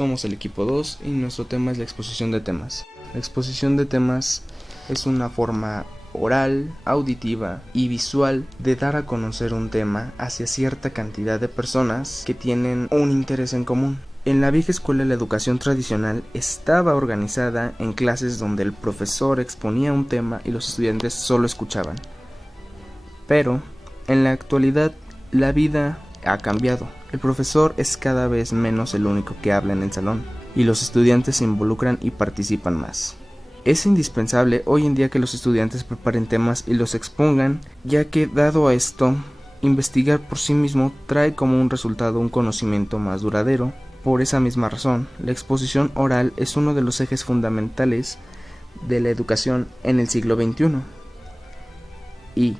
somos el equipo 2 y nuestro tema es la exposición de temas. La exposición de temas es una forma oral, auditiva y visual de dar a conocer un tema hacia cierta cantidad de personas que tienen un interés en común. En la vieja escuela la educación tradicional estaba organizada en clases donde el profesor exponía un tema y los estudiantes solo escuchaban. Pero en la actualidad la vida ha cambiado. El profesor es cada vez menos el único que habla en el salón y los estudiantes se involucran y participan más. Es indispensable hoy en día que los estudiantes preparen temas y los expongan, ya que dado a esto, investigar por sí mismo trae como un resultado un conocimiento más duradero. Por esa misma razón, la exposición oral es uno de los ejes fundamentales de la educación en el siglo XXI. Y,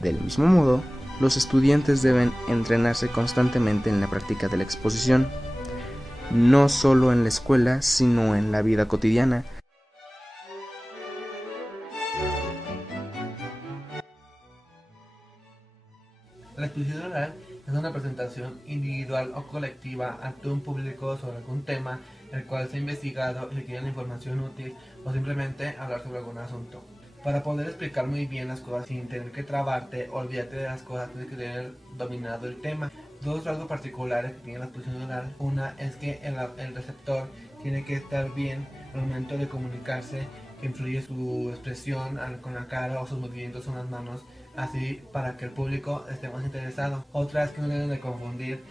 del mismo modo, los estudiantes deben entrenarse constantemente en la práctica de la exposición, no solo en la escuela, sino en la vida cotidiana. La exposición oral es una presentación individual o colectiva ante un público sobre algún tema el cual se ha investigado y requiere la información útil o simplemente hablar sobre algún asunto. Para poder explicar muy bien las cosas sin tener que trabarte o olvidarte de las cosas, tienes que tener dominado el tema. Dos rasgos particulares que tiene la exposición oral. Una es que el receptor tiene que estar bien al momento de comunicarse, que influye su expresión con la cara o sus movimientos con las manos, así para que el público esté más interesado. Otra es que no deben de confundir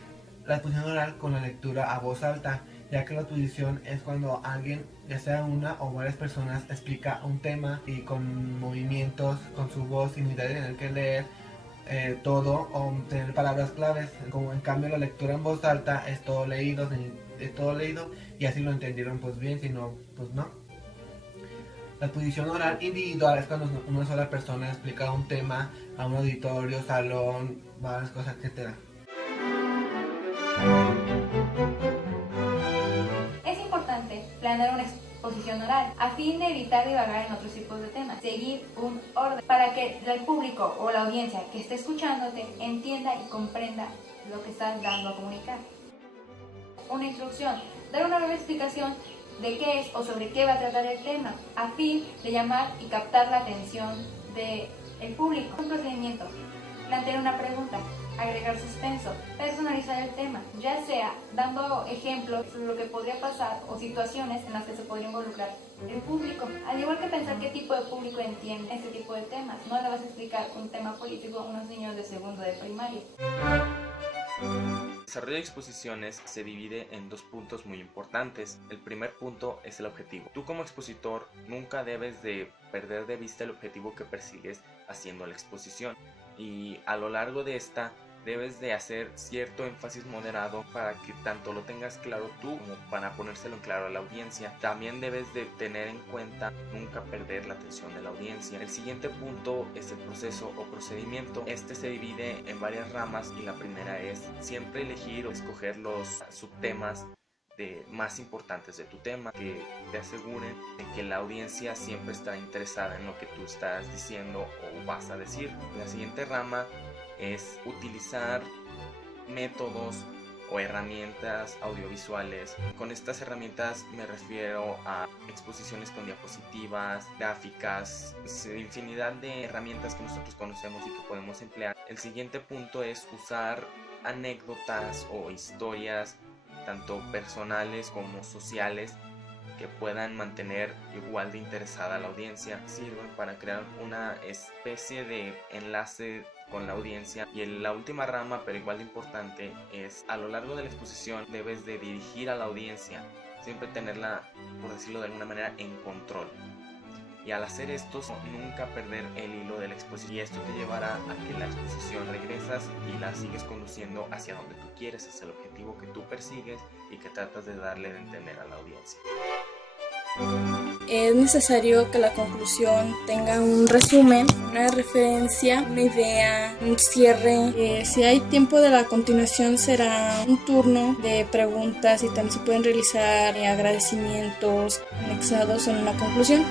la exposición oral con la lectura a voz alta, ya que la exposición es cuando alguien, ya sea una o varias personas, explica un tema y con movimientos, con su voz, sin necesidad de tener que leer todo o tener palabras claves. Como en cambio la lectura en voz alta es todo leído y así lo entendieron pues bien, si no, pues no. La exposición oral individual es cuando una sola persona explica un tema a un auditorio, salón, varias cosas, etc. Es importante planear una exposición oral a fin de evitar divagar en otros tipos de temas, seguir un orden para que el público o la audiencia que esté escuchándote entienda y comprenda lo que estás dando a comunicar. Una instrucción, dar una breve explicación de qué es o sobre qué va a tratar el tema, a fin de llamar y captar la atención del público. Un procedimiento, plantear una pregunta, agregar suspenso, personalizar el tema, ya sea dando ejemplos sobre lo que podría pasar o situaciones en las que se podría involucrar el público. Al igual que pensar qué tipo de público entiende este tipo de temas, no le vas a explicar un tema político a unos niños de segundo de primaria. El desarrollo de exposiciones se divide en dos puntos muy importantes. El primer punto es el objetivo. Tú como expositor nunca debes de perder de vista el objetivo que persigues haciendo la exposición, y a lo largo de esta debes de hacer cierto énfasis moderado para que tanto lo tengas claro tú como para ponérselo en claro a la audiencia. También debes de tener en cuenta nunca perder la atención de la audiencia. El siguiente punto es el proceso o procedimiento. Este se divide en varias ramas y la primera es siempre elegir o escoger los subtemas más importantes de tu tema, que te aseguren de que la audiencia siempre está interesada en lo que tú estás diciendo o vas a decir. La siguiente rama es utilizar métodos o herramientas audiovisuales. Con estas herramientas me refiero a exposiciones con diapositivas, gráficas, infinidad de herramientas que nosotros conocemos y que podemos emplear. El siguiente punto es usar anécdotas o historias tanto personales como sociales que puedan mantener igual de interesada a la audiencia. Sirven para crear una especie de enlace con la audiencia. Y la última rama, pero igual de importante, es a lo largo de la exposición debes de dirigir a la audiencia, siempre tenerla, por decirlo de alguna manera, en control. Y al hacer esto, nunca perder el hilo de la exposición, y esto te llevará a que la exposición regresas y la sigues conduciendo hacia donde tú quieres, hacia el objetivo que tú persigues y que tratas de darle de entender a la audiencia. Es necesario que la conclusión tenga un resumen, una referencia, una idea, un cierre. Si hay tiempo de la continuación será un turno de preguntas y también se pueden realizar agradecimientos anexados en una conclusión.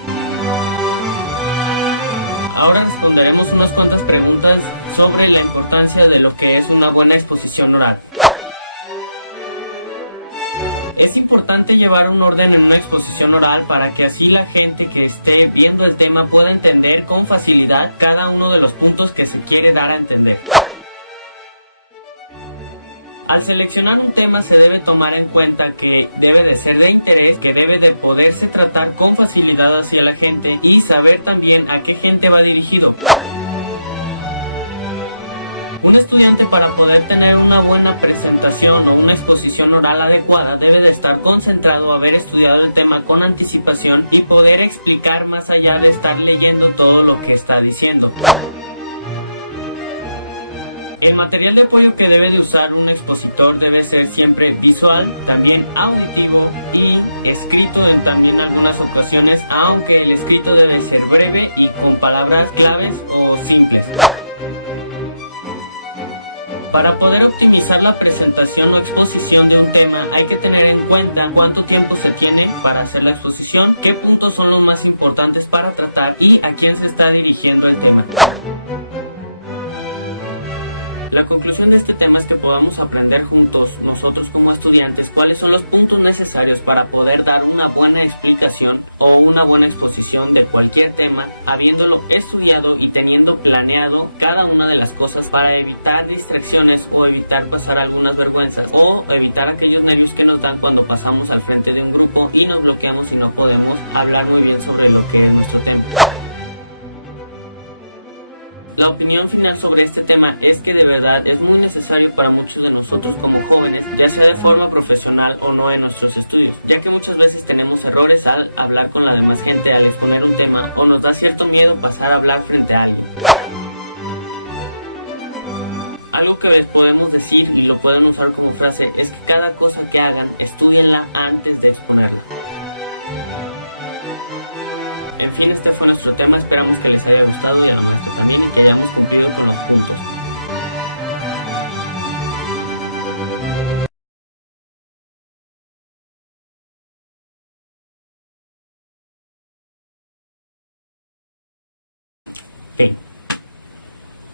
Ahora responderemos unas cuantas preguntas sobre la importancia de lo que es una buena exposición oral. Es importante llevar un orden en una exposición oral para que así la gente que esté viendo el tema pueda entender con facilidad cada uno de los puntos que se quiere dar a entender. Al seleccionar un tema se debe tomar en cuenta que debe de ser de interés, que debe de poderse tratar con facilidad hacia la gente y saber también a qué gente va dirigido. Un estudiante, para poder tener una buena presentación o una exposición oral adecuada, debe de estar concentrado, haber estudiado el tema con anticipación y poder explicar más allá de estar leyendo todo lo que está diciendo. El material de apoyo que debe de usar un expositor debe ser siempre visual, también auditivo y escrito en también algunas ocasiones, aunque el escrito debe ser breve y con palabras claves o simples. Para poder optimizar la presentación o exposición de un tema hay que tener en cuenta cuánto tiempo se tiene para hacer la exposición, qué puntos son los más importantes para tratar y a quién se está dirigiendo el tema. La conclusión de este tema es que podamos aprender juntos, nosotros como estudiantes, cuáles son los puntos necesarios para poder dar una buena explicación o una buena exposición de cualquier tema, habiéndolo estudiado y teniendo planeado cada una de las cosas para evitar distracciones o evitar pasar algunas vergüenzas o evitar aquellos nervios que nos dan cuando pasamos al frente de un grupo y nos bloqueamos y no podemos hablar muy bien sobre lo que es nuestro tema. La opinión final sobre este tema es que de verdad es muy necesario para muchos de nosotros como jóvenes, ya sea de forma profesional o no en nuestros estudios, ya que muchas veces tenemos errores al hablar con la demás gente, al exponer un tema, o nos da cierto miedo pasar a hablar frente a alguien. Algo que les podemos decir y lo pueden usar como frase es que cada cosa que hagan, estúdienla antes de exponerla. En fin, este fue nuestro tema, esperamos que les haya gustado y a lo mejor también y que hayamos cumplido con lo